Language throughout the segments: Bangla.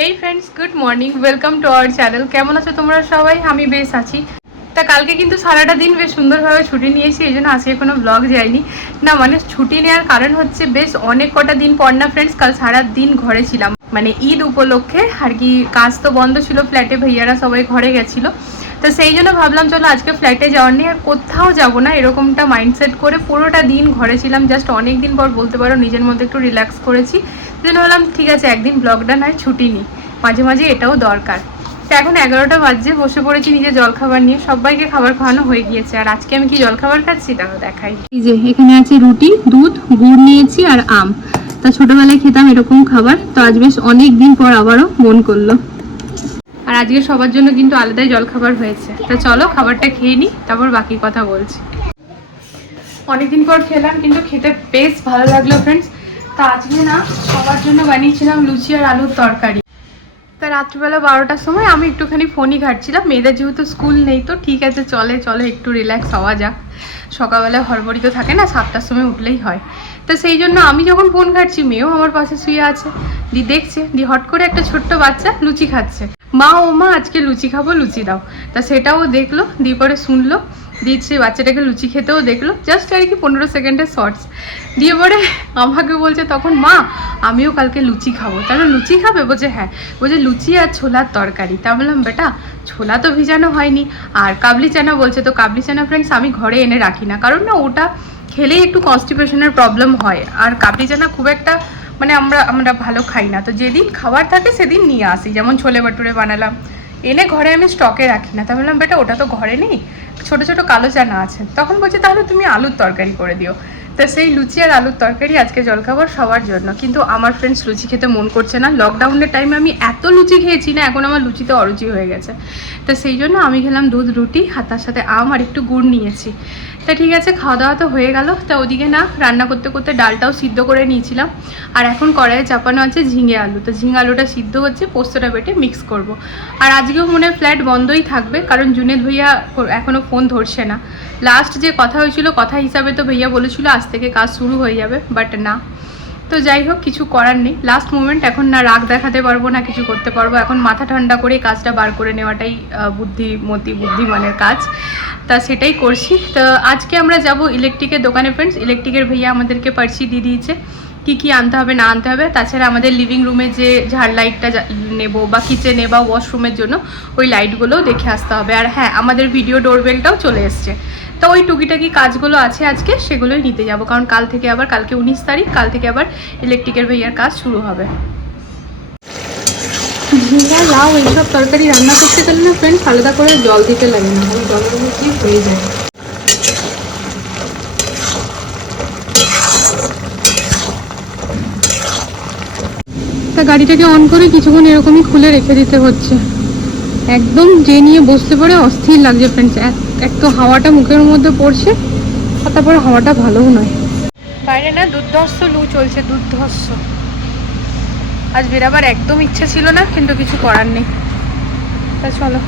Hey friends good morning welcome to our channel কেমন আছো তোমরা সবাই? আমি বেশ আছি। তা কালকে কিন্তু সারাটা দিন বেশ সুন্দরভাবে ছুটি নিয়েছি, এই জন্য আজকে কোনো ব্লগ যায়নি না মানে ছুটি নেওয়ার কারণ হচ্ছে বেশ অনেক কটা দিন পর না ফ্রেন্ডস কাল সারা দিন ঘরে ছিলাম। মানে ঈদ উপলক্ষে আর কি কাজ তো বন্ধ ছিল ফ্ল্যাটে ভাইয়ারা সবাই ঘরে গেছিল। তো সেই জন্য ভাবলাম, চলো আজকে ফ্ল্যাটে যাওয়ার নেই, আর কোথাও যাব না, এরকমটা মাইন্ডসেট করে পুরোটা দিন ঘরে ছিলাম। জাস্ট অনেক দিন পর বলতে পারো, নিজের মধ্যে একটু রিল্যাক্স করেছি। সেই জন্য ভাবলাম, ঠিক আছে, একদিন ব্লগটা নয় ছুটি নিই। মাঝে মাঝে এটাও দরকার। তো এখন এগারোটা বাজছে, বসে পড়েছি নিজের জলখাবার নিয়ে। সবাইকে খাবার খাওয়ানো হয়ে গিয়েছে। আর আজকে আমি কি জলখাবার খাচ্ছি? তাও দেখাই। যে, এখানে আছে রুটি, দুধ, গুড় নিয়েছি আর আম। তা ছোটবেলায় খেতাম এরকম খাবার। তো আজ বেশ অনেক দিন পর আবারও মন করল। আর আজকে সবার জন্য কিন্তু আলাদাই জলখাবার হয়েছে। তা চলো খাবারটা খেয়ে নিই তারপর বাকি কথা বলছি। অনেকদিন পর খেলাম, কিন্তু খেতে বেশ ভালো লাগল ফ্রেন্ডস তা আজকে না, সবার জন্য বানিয়েছিলাম লুচি আর আলুর তরকারি। তা রাত্রিবেলা বারোটার সময় আমি একটুখানি ফোনই ঘাটছিলাম, মেয়েদের যেহেতু স্কুল নেই তো ঠিক আছে, চলে চলে একটু রিল্যাক্স হওয়া যাক। সকালবেলা হড়বড়ি তো থাকে না, সাতটার সময় উঠলেই হয়। তো সেই জন্য আমি যখন ফোন ঘাটছি, মেয়েও আমার পাশে শুয়ে আছে। দি দেখছে, দি হট করে একটা ছোট্ট বাচ্চা লুচি খাচ্ছে। মা, ও মা, আজকে লুচি খাব, লুচি দাও। তা সেটাও দেখল দিয়ে পরে শুনলো। দিচ্ছে বাচ্চাটাকে লুচি খেতেও দেখল। জাস্ট আর কি পনেরো সেকেন্ডের শর্টস। দিয়ে পরে আমাকে বলছে তখন, মা, আমিও কালকে লুচি খাব। তাহলে লুচি খাবে? বলছে হ্যাঁ। বলছে, লুচি আর ছোলার তরকারি। তা বললাম, বেটা, ছোলা তো ভিজানো হয়নি। আর কাবলি চানা বলছে, তো কাবলি চানা ফ্রেন্ডস আমি ঘরে এনে রাখি না। কারণ না, ওটা খেলেই একটু কনস্টিপেশনের প্রবলেম হয়। আর কাবলি চানা খুব একটা মানে আমরা আমরা ভালো খাই না। তো যেদিন খাবার থাকে সেদিন নিয়ে আসি। যেমন ছোলে ভাটুরে বানালাম। এনে ঘরে আমি স্টকে রাখি না। তা বললাম বেটা, ওটা তো ঘরে নেই। ছোট ছোট কালো চানা আছে। তখন বলছে, তাহলে তুমি আলুর তরকারি করে দিও। তা সেই লুচি আর আলুর তরকারি আজকে জলখাবার সবার জন্য। কিন্তু আমার ফ্রেন্ডস লুচি খেতে মন করছে না। লকডাউনের টাইমে আমি এত লুচি খেয়েছি না, এখন আমার লুচিতে অরুচি হয়ে গেছে। তো সেই জন্য আমি খেলাম দুধ, রুটি আর তার সাথে আম আর একটু গুড় নিয়েছি। তা ঠিক আছে খাওয়া দাওয়া তো হয়ে গেল। তা ওদিকে না, রান্না করতে করতে ডালটাও সিদ্ধ করে নিয়েছিলাম। আর এখন কড়াইয়ে চাপানো আছে ঝিঙে আলু। তো ঝিঙে আলুটা সিদ্ধ হচ্ছে, পোস্তটা বেটে মিক্স করব। আর আজকেও মনে ফ্ল্যাট বন্ধই থাকবে, কারণ জুনে ভাইয়া এখনও ফোন ধরছে না। লাস্ট যে কথা হয়েছিল, কথা হিসাবে তো ভাইয়া বলেছিল, আজ থেকে কাজ শুরু হয়ে যাবে বাট না। তো যাই হোক, কিছু করার নেই। লাস্ট মোমেন্ট এখন না রাগ দেখাতে পারব, না কিছু করতে পারব। এখন মাথা ঠান্ডা করে কাজটা বার করে নেওয়াটাই বুদ্ধিমতী, বুদ্ধিমানের কাজ। তা সেটাই করছি। তো আজকে আমরা যাব ইলেকট্রিকের দোকানে ফ্রেন্ডস ইলেকট্রিকের ভাইয়া আমাদেরকে পার্সি দিয়ে দিয়েছে। কি কি আনতে হবে, না আনতে হবে। তাছাড়া আমাদের লিভিং রুমে যে ঝাড় লাইটটা নেব বা কিচেনে বা ওয়াশরুমের জন্য, ওই লাইটগুলোও দেখে আসতে হবে। আর হ্যাঁ আমাদের ভিডিও ডোরবেলটাও চলে এসছে। তো ওই টুকিটাকি কাজগুলো আছে আজকে, সেগুলোই নিতে যাব। কারণ কাল থেকে আবার, কালকে উনিশ তারিখ, কাল থেকে আবার ইলেকট্রিকের ভাইয়ার কাজ শুরু হবে। লাউ, এইসব তরকারি রান্না করতে গেলে না ফ্রেন্ডস আলাদা করে জল দিতে লাগে না। জলের মধ্যেই হয়ে যায়? তা গাড়িটাকে অন করে কিছুক্ষণ এরকমই খুলে রেখে দিতে হচ্ছে। একদম যে নিয়ে বসতে পারে, অস্থির লাগছে ফ্রেন্ডস এক তো হাওয়াটা মুখের মধ্যে পড়ছে, আর তারপরে হাওয়াটা ভালোও নয়। বাইরে না দুর্ধর্ষ লু চলছে, দুর্ধর্ষ। আজ বেরাবার একদম ইচ্ছা ছিল না, কিন্তু কিছু করার নেই। তা চলো।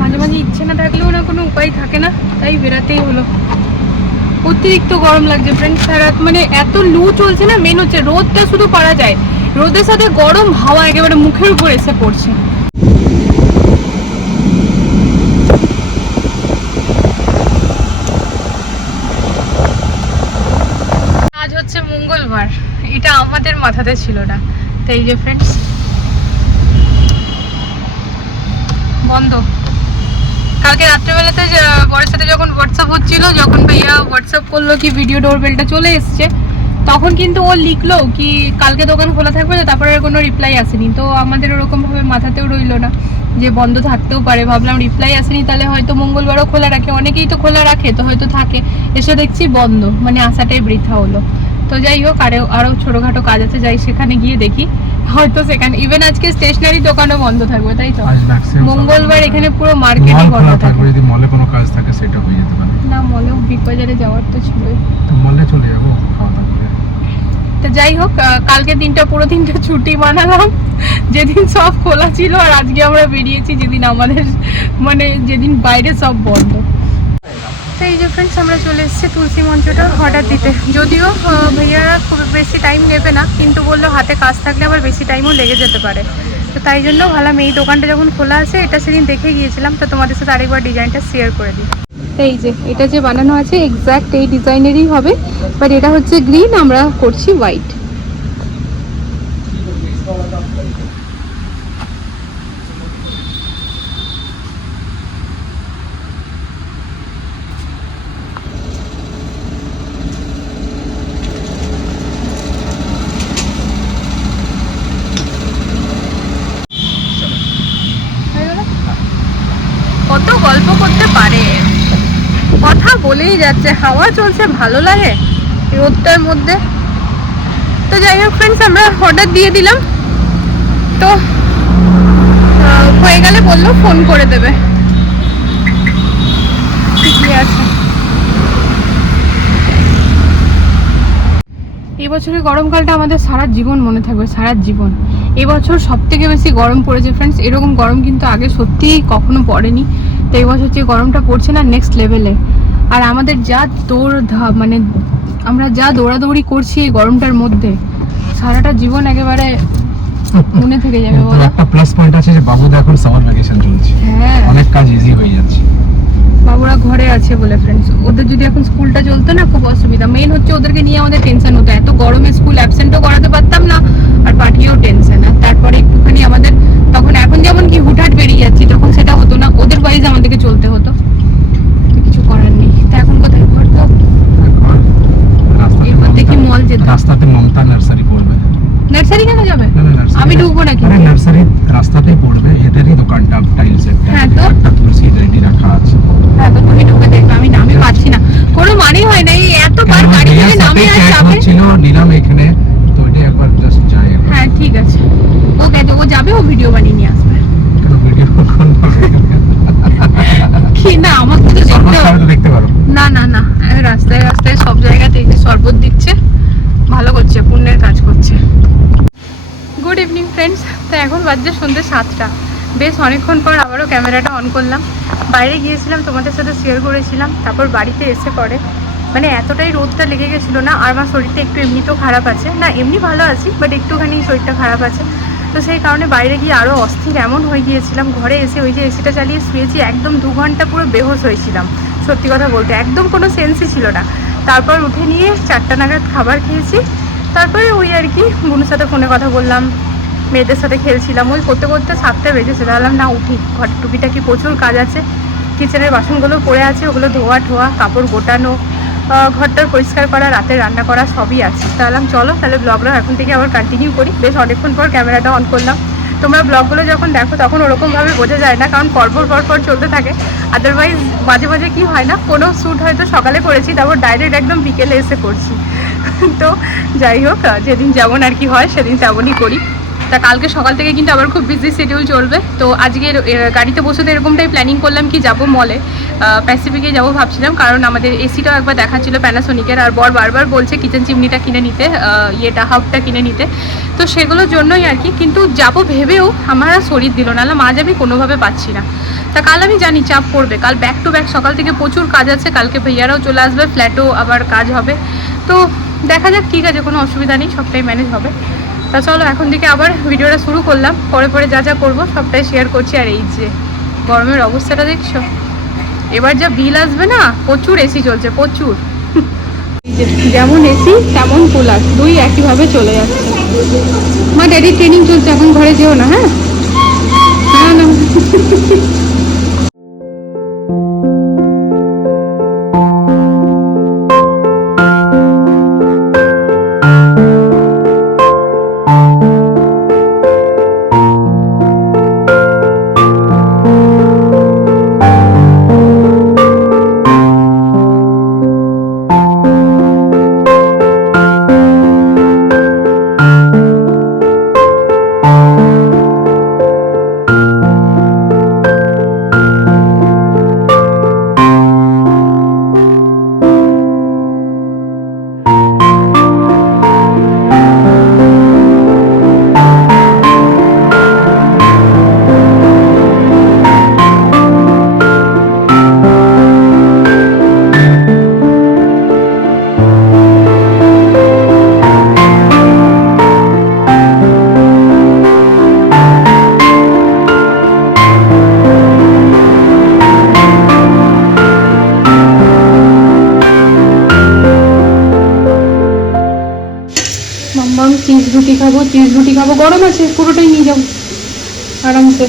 মাঝে মাঝে ইচ্ছে না থাকলেও না কোনো উপায় থাকে না, তাই বেরাতেই হলো। অতিরিক্ত গরম লাগছে ফ্রেন্ড রাত মানে এত লু চলছে না মেন হচ্ছে রোদটা শুধু পারা যায়। রোদের সাথে গরম হাওয়া একেবারে মুখের উপর এসে পড়ছে। আজ হচ্ছে মঙ্গলবার, এটা আমাদের মাথাতে ছিল না। তাই যে ফ্রেন্ডস বন্ধ। কালকে রাত্রেবেলাতে বরের সাথে যখন হচ্ছিল যখন ভাইয়া হোয়াটসঅ্যাপ করল কি ভিডিও ডোরবেলটা চলে এসছে, তখন কিন্তু ও লিখলো কি কালকে দোকান খোলা থাকবে তো তারপরে কোনো রিপ্লাই আসেনি। তো আমাদের ওরকম ভাবে মাথাতেও রইল না যে বন্ধ থাকতেও পারে। ভাবলাম রিপ্লাই আসেনি, তাহলে হয়তো মঙ্গলবারও খোলা রাখে। অনেকেই তো খোলা রাখে, তো হয়তো থাকে। এসে দেখছি বন্ধ মানে আসাটাই বৃথা হলো। তো যাই হোক, আরও আরও ছোটোখাটো কাজ আছে, যাই সেখানে গিয়ে দেখি। হয়তো সেখানে ইভেন আজকে স্টেশনারি দোকানও বন্ধ থাকবে তাই তো? মঙ্গলবার এখানে পুরো মল মার্কেটই বন্ধ থাকবে যদি মলে কোনো কাজ থাকে সেটা হয়ে যেতে পারে। না মলেও বিগ বাজারে যাওয়ার তো ছিলই। তো মলে চলে যাব তো যাই হোক কালকে দিনটা পুরো দিনটা ছুটি বানালাম যেদিন সব খোলা ছিল আর আজকে আমরা বেরিয়েছি যেদিন আমাদের মানে যেদিন বাইরে সব বন্ধ। তো এই যে ফ্রেন্ডস আমরা চলে এসেছি তুলসী মঞ্চটা অর্ডার দিতে। যদিও ভাইয়ারা খুব বেশি টাইম নেবে না, কিন্তু বলল হাতে কাজ থাকলে আবার বেশি টাইমও লেগে যেতে পারে। তো তাই জন্য ভাবলাম এই দোকানটা যখন খোলা আছে, এটা সেদিন দেখে গিয়েছিলাম, তো তোমাদের সাথে আরেকবার ডিজাইনটা শেয়ার করে দিই। এই যে, এটা যে বানানো আছে এক্স্যাক্ট এই ডিজাইনেরই হবে বাট এটা হচ্ছে গ্রিন আমরা করছি হোয়াইট করতে পারে। কথা বলেই যাচ্ছে, হাওয়া চলছে, ভালো লাগে রোদটার মধ্যে। তো যাই হোক ফ্রেন্ডস আমরা অর্ডার দিয়ে দিলাম। তো হয়ে গেলে বলল ফোন করে দেবে। এই বছরের গরমকালটা আমাদের সারা জীবন মনে থাকবে, সারা জীবন। এবছর সব থেকে বেশি গরম পড়েছে ফ্রেন্ডস এরকম গরম কিন্তু আগে সত্যিই কখনো পড়েনি। তো এই বছর যে গরমটা পড়ছে না নেক্সট লেভেলে আর আমাদের যা দৌড় ধা- মানে আমরা যা দৌড়াদৌড়ি করছি এই গরমটার মধ্যে সারাটা জীবন একেবারে মনে থেকে যাবে বলো। একটা প্লাস পয়েন্ট আছে যে বাবুদের এখন সামার ভ্যাকেশন চলছে। হ্যাঁ। অনেক কাজ ইজি হয়ে যাচ্ছে। বাবুরা ঘরে আছে বলে ফ্রেন্ডস ওদের যদি এখন স্কুলটা চলতো না খুব অসুবিধা। মেন হচ্ছে ওদেরকে নিয়ে আমাদের টেনশন হতো। এত গরমে স্কুল অ্যাবসেন্টও করাতে পারতাম না আর পাঠিয়েও টেনশন আর তারপরে একটুখানি আমাদের তখন এখন যেমন কি হুটহাট বেরিয়ে যাচ্ছি তখন সেটা হতো না ওদের ওয়াইজ আমাদেরকে চলতে হতো তো কিছু করার নেই তা এখন কোথায় ঘর তো এখন রাস্তাতে এরপর দেখি মমতা- মল যেতে। রাস্তাতে মমতা নার্সারি পড়বে নার্সারি কেন যাবে না, না, nursery- আমি ঢুকবো নাকি আরে নার্সারি রাস্তাতেই পড়বে এদেরই দোকানটা টাইলস হ্যাঁ তো? একটা তুলসী রেডি রাখা আছে হ্যাঁ তো তুমি ঢুকে দেখবে আমি নামই পাচ্ছি না কোনো মানেই হয় না এই এতবার কেননা গাড়ি নেহার থেকে নামে সাথেই আর chat যাবে হচ্ছিল, নিলাম এখানে তো এটা একবার জাস্ট যাই হ্যাঁ ঠিক আছে। ও গেছে ও যাবে ও ভিডিও বানিয়ে নিয়ে আসবে। ভিডিও কি না আমাকে তো দেখতে পারো। না না না রাস্তায় রাস্তায় সব জায়গাতে এই যে শরবত দিচ্ছে ভালো করছে পুণ্যের কাজ করছে। গুড ইভিনিং ফ্রেন্ডস তো এখন বাজছে সন্ধ্যে সাতটা। বেশ অনেকক্ষণ পর আবারও ক্যামেরাটা অন করলাম। বাইরে গিয়েছিলাম তোমাদের সাথে শেয়ার করেছিলাম তারপর বাড়িতে এসে পরে মানে এতটাই রোদটা লেগে গেছিল না, আর আমার শরীরটা একটু এমনিতেও খারাপ আছে। না, এমনি ভালো আছি বাট একটুখানি শরীরটা খারাপ আছে। তো সেই কারণে বাইরে গিয়ে আরও অস্থির এমন হয়ে গিয়েছিলাম, ঘরে এসে ওই যে এসিটা চালিয়ে শুয়েছি, একদম দু ঘণ্টা পুরো বেহোশ হয়েছিলাম, সত্যি কথা বলতে। একদম কোনো সেন্সই ছিল না। তারপর উঠে নিয়ে চারটা নাগাদ খাবার খেয়েছি। তারপরে ওই আর কি, বুনুর সাথে ফোনে কথা বললাম, মেয়েদের সাথে খেলছিলাম। ওই করতে করতে সাতটা বেজেছে তাহলাম না, উঠি। ঘরের টুকিটাকি প্রচুর কাজ আছে কিচেনের বাসনগুলো পড়ে আছে, ওগুলো ধোয়া ঠোয়া কাপড় গোটানো ঘরটার পরিষ্কার করা রাতে রান্না করা সবই আছে। তাহলে চলো, তাহলে ব্লগটা এখন থেকে আবার কন্টিনিউ করি। বেশ অনেকক্ষণ পর ক্যামেরাটা অন করলাম। তোমরা ব্লগগুলো যখন দেখো, তখন ওরকমভাবে বোঝা যায় না, কারণ পরপর পরপর চলতে থাকে। আদারওয়াইজ মাঝে মাঝে কি হয় না, কোনো শ্যুট হয়তো সকালে করেছি তারপর ডাইরেক্ট একদম বিকেলে এসে করছি তো যাই হোক যেদিন যেমন আর কি হয়, সেদিন তেমনই করি। তা কালকে সকাল থেকে কিন্তু আবার খুব বিজি শিডিউল চলবে। তো আজকে গাড়িতে বসে তো এরকমটাই প্ল্যানিং করলাম কি যাব মলে প্যাসিফিকে যাব ভাবছিলাম, কারণ আমাদের এসিটাও একবার দেখাচ্ছিল প্যানাসোনিকের আর বর বারবার বলছে কিচেন চিমনিটা কিনে নিতে ইয়েটা হাফটা কিনে নিতে। তো সেগুলোর জন্যই আর কি, কিন্তু যাব ভেবেও আমার আর শরীর দিল না আজ আমি কোনোভাবে পাচ্ছি না। তা কাল আমি জানি চাপ পড়বে, কাল ব্যাক টু ব্যাক সকাল থেকে প্রচুর কাজ আছে, কালকে ভাইয়ারাও চলে আসবে ফ্ল্যাটও আবার কাজ হবে। তো দেখা যাক, ঠিক আছে, কোনো অসুবিধা নেই, সবটাই ম্যানেজ হবে। তা চলো, এখন থেকে আবার ভিডিওটা শুরু করলাম। পরে পরে যা যা করব, সবটাই শেয়ার করছি। আর এই যে গরমের অবস্থাটা দেখছ? এবার যা বিল আসবে না, প্রচুর এসি চলছে, প্রচুর। যেমন এসি তেমন কুলার দুই একইভাবে চলে যাচ্ছে। মা ড্যাডি ট্রেনিং চলছে, এখন ঘরে যেও না হ্যাঁ? না না। গরম আছে পুরোটাই নিয়ে যাব আরামসে।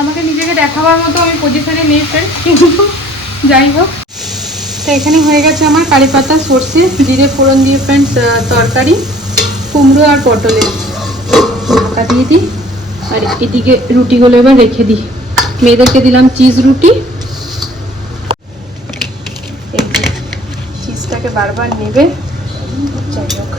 আমাকে নিজেকে দেখাবার মতো আমি পজিশনে নেই ফ্রেন্ড কিন্তু যাই হোক। তো এখানে হয়ে গেছে আমার কারি পাতা সর্ষে জিরে ফোড়ন দিয়ে ফ্রেন্ডস তরকারি কুমড়ো আর পটলের ঢাকা দিয়ে দিই। আর এদিকে রুটিগুলো এবার রেখে দিই। মেয়েদেরকে দিলাম চিজ রুটি। চিজটাকে বারবার নেবে। যাই হোক।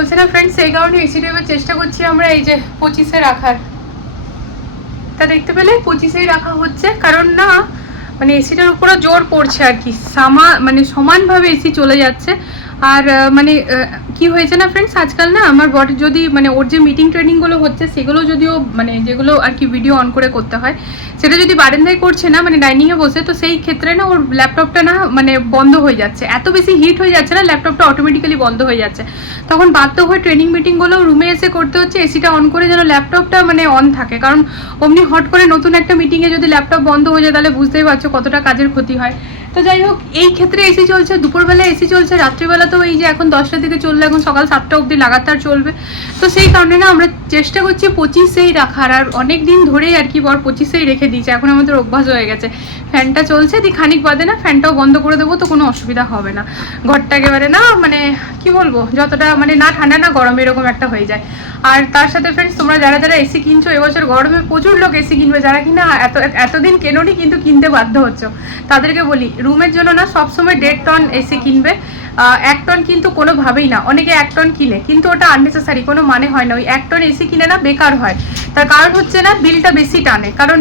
চলছে না ফ্রেন্ডস সেই কারণে এসিটা এবার চেষ্টা করছি আমরা এই যে পঁচিশে রাখার। তা দেখতে পেলে পঁচিশেই রাখা হচ্ছে, কারণ না মানে এসিটার উপরে জোর পড়ছে আর কি। সামা মানে সমানভাবে এসি চলে যাচ্ছে। আর মানে কি হয়েছে না ফ্রেন্ডস আজকাল না আমার বডি যদি মানে ওর যে মিটিং ট্রেনিংগুলো হচ্ছে, সেগুলো যদিও মানে যেগুলো আর কি ভিডিও অন করে করতে হয়, সেটা যদি বারান্দায় করছে না মানে ডাইনিংয়ে বসে, তো সেই ক্ষেত্রে না ওর ল্যাপটপটা না মানে বন্ধ হয়ে যাচ্ছে। এত বেশি হিট হয়ে যাচ্ছে না ল্যাপটপটা অটোমেটিক্যালি বন্ধ হয়ে যাচ্ছে। তখন বাধ্য হয়ে ট্রেনিং মিটিংগুলো রুমে এসে করতে হচ্ছে এসিটা অন করে যেন ল্যাপটপটা মানে অন থাকে। কারণ, অমনি হট করে নতুন একটা মিটিংয়ে যদি ল্যাপটপ বন্ধ হয়ে যায়, তাহলে বুঝতেই পারছ কতটা কাজের ক্ষতি হয়। তো যাই হোক, এই ক্ষেত্রে এসি চলছে, দুপুরবেলা এসি চলছে, রাত্রিবেলা তো এই যে এখন দশটা থেকে চললে, এখন সকাল সাতটা অবধি লাগাতার চলবে। তো সেই কারণে না আমরা চেষ্টা করছি পঁচিশেই রাখার, আর অনেক দিন ধরেই আর কি বর পঁচিশেই রেখে দিয়েছে, এখন আমাদের অভ্যাস হয়ে গেছে। ফ্যানটা চলছে, দি খানিক বাদে না ফ্যানটাও বন্ধ করে দেবো, তো কোনো অসুবিধা হবে না। ঘরটা একেবারে না মানে কি বলব, যতটা মানে না ঠান্ডা না গরম, এরকম একটা হয়ে যায়। আর তার সাথে ফ্রেন্ডস তোমরা যারা যারা এসি কিনছো, এবছর গরমে প্রচুর লোক এসি কিনবে, যারা কিনা এত, এতদিন কেনোনি কিন্তু কিনতে বাধ্য হচ্ছে। তাদেরকে বলি রুমের জন্য না সবসময় দেড় টন এসি কিনবে। এক টন কিন্তু কোনোভাবেই না। অনেকে এক টন কিনে, কিন্তু ওটা আননেসেসারি কোনো মানে হয় না। ওই এক টন এসি কিনে না বেকার হয়। তার কারণ হচ্ছে না, বিলটা বেশি টানে। কারণ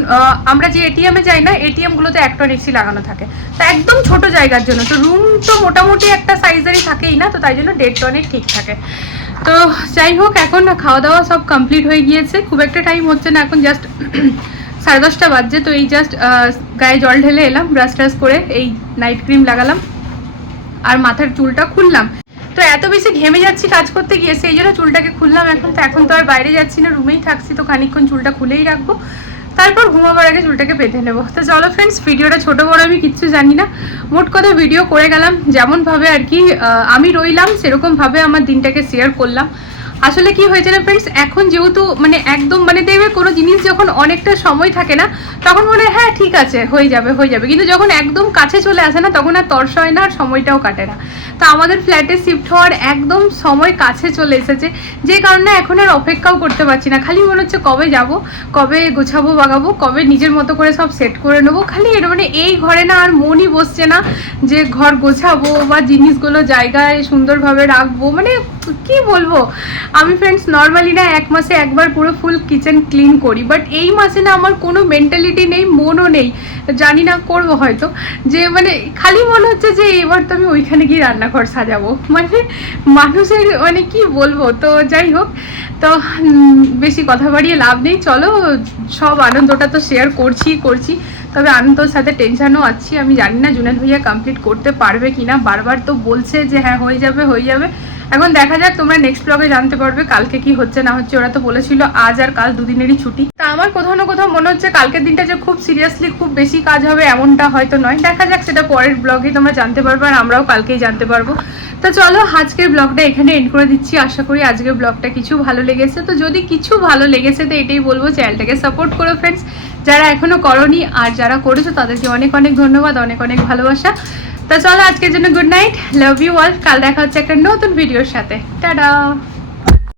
আমরা যে এটিএমে যাই না এটিএমগুলোতে এক টন এসি লাগানো থাকে। তা একদম ছোট জায়গার জন্য। তো রুম তো মোটামুটি একটা সাইজেরই থাকেই না, তো তাই জন্য দেড় টনে ঠিক থাকে। তো যাই হোক, এখন খাওয়া দাওয়া সব কমপ্লিট হয়ে গিয়েছে। খুব একটা টাইম হচ্ছে না, এখন জাস্ট সাড়ে দশটা বাজছে, তো এই জাস্ট গায়ে জল ঢেলে এলাম ব্রাশ ট্রাশ করে এই নাইট ক্রিম লাগালাম আর মাথার চুলটা খুললাম। তো এত বেশি ঘেমে যাচ্ছি কাজ করতে গিয়ে, সেই জন্য চুলটাকে খুললাম এখন, তো এখন তো আর বাইরে যাচ্ছি না রুমেই থাকছি, তো খানিকক্ষণ চুলটা খুলেই রাখব, তারপর ঘুমাবার আগে চুলটাকে বেঁধে নেব। তো চলো ফ্রেন্ডস ভিডিওটা ছোট বড় আমি কিচ্ছু জানি না, মোট কথা ভিডিও করে গেলাম, যেমনভাবে আর কি আমি রইলাম, সেরকমভাবে আমার দিনটাকে শেয়ার করলাম। আসলে কি হয়েছে না ফ্রেন্ডস এখন যেহেতু মানে একদম মানে দেখবে কোনো জিনিস যখন অনেকটা সময় থাকে না, তখন মনে হয় হ্যাঁ ঠিক আছে, হয়ে যাবে হয়ে যাবে। কিন্তু যখন একদম কাছে চলে আসে না, তখন আর তর্স হয় না আর সময়টাও কাটে না। তো আমাদের ফ্ল্যাটে শিফট হওয়ার একদম সময় কাছে চলে এসেছে, যে কারণে এখন আর অপেক্ষাও করতে পারছি না। খালি মনে হচ্ছে কবে যাব, কবে গোছাবো, বাগাবো, কবে নিজের মতো করে সব সেট করে নেব। খালি এটা মানে এই ঘরে না আর মনই বসছে না যে ঘর গোছাবো বা জিনিসগুলো জায়গায় সুন্দরভাবে রাখব। মানে কি বলব? আমি ফ্রেন্ডস নর্মালি না এক মাসে একবার পুরো ফুল কিচেন ক্লিন করি বাট এই মাসে না আমার কোনো মেন্টালিটি নেই, মনও নেই। জানি না করব হয়তো। যে মানে খালি মনে হচ্ছে যে এবার তো আমি ওইখানে গিয়ে রান্নাঘর সাজাবো। মানে মানুষের মানে কি বলব? তো যাই হোক, তো বেশি কথা বাড়িয়ে লাভ নেই। চলো, সব আনন্দটা তো শেয়ার করছি করছি। তবে আমি তোর সাথে টেনশানও আছি, আমি জানি না জুনেদ ভাইয়া কমপ্লিট করতে পারবে কি না বারবার তো বলছে যে হ্যাঁ হয়ে যাবে হয়ে যাবে। এখন দেখা যাক তোমরা নেক্সট ব্লগে জানতে পারবে কালকে কি হচ্ছে, না হচ্ছে, ওরা তো বলেছিল আজ আর কাল দুদিনেরই ছুটি। তা আমার কোথাও না কোথাও মনে হচ্ছে কালকের দিনটা যে খুব সিরিয়াসলি খুব বেশি কাজ হবে এমনটা হয়তো নয়। দেখা যাক সেটা পরের ব্লগে তোমরা জানতে পারবে আর আমরাও কালকেই জানতে পারব। তো চলো আজকের ব্লগটা এখানে এন্ড করে দিচ্ছি। আশা করি আজকের ব্লগটা কিছু ভালো লেগেছে। তো যদি কিছু ভালো লেগেছে তো এটাই বলব চ্যানেলটাকে সাপোর্ট করো ফ্রেন্ডস যারা এখনও করনি আর যারা করেছ তাদেরকে অনেক অনেক ধন্যবাদ, অনেক অনেক ভালোবাসা। তা চলো আজকের জন্য good night love you all কাল দেখা হচ্ছে একটা নতুন ভিডিওর সাথে। টাটা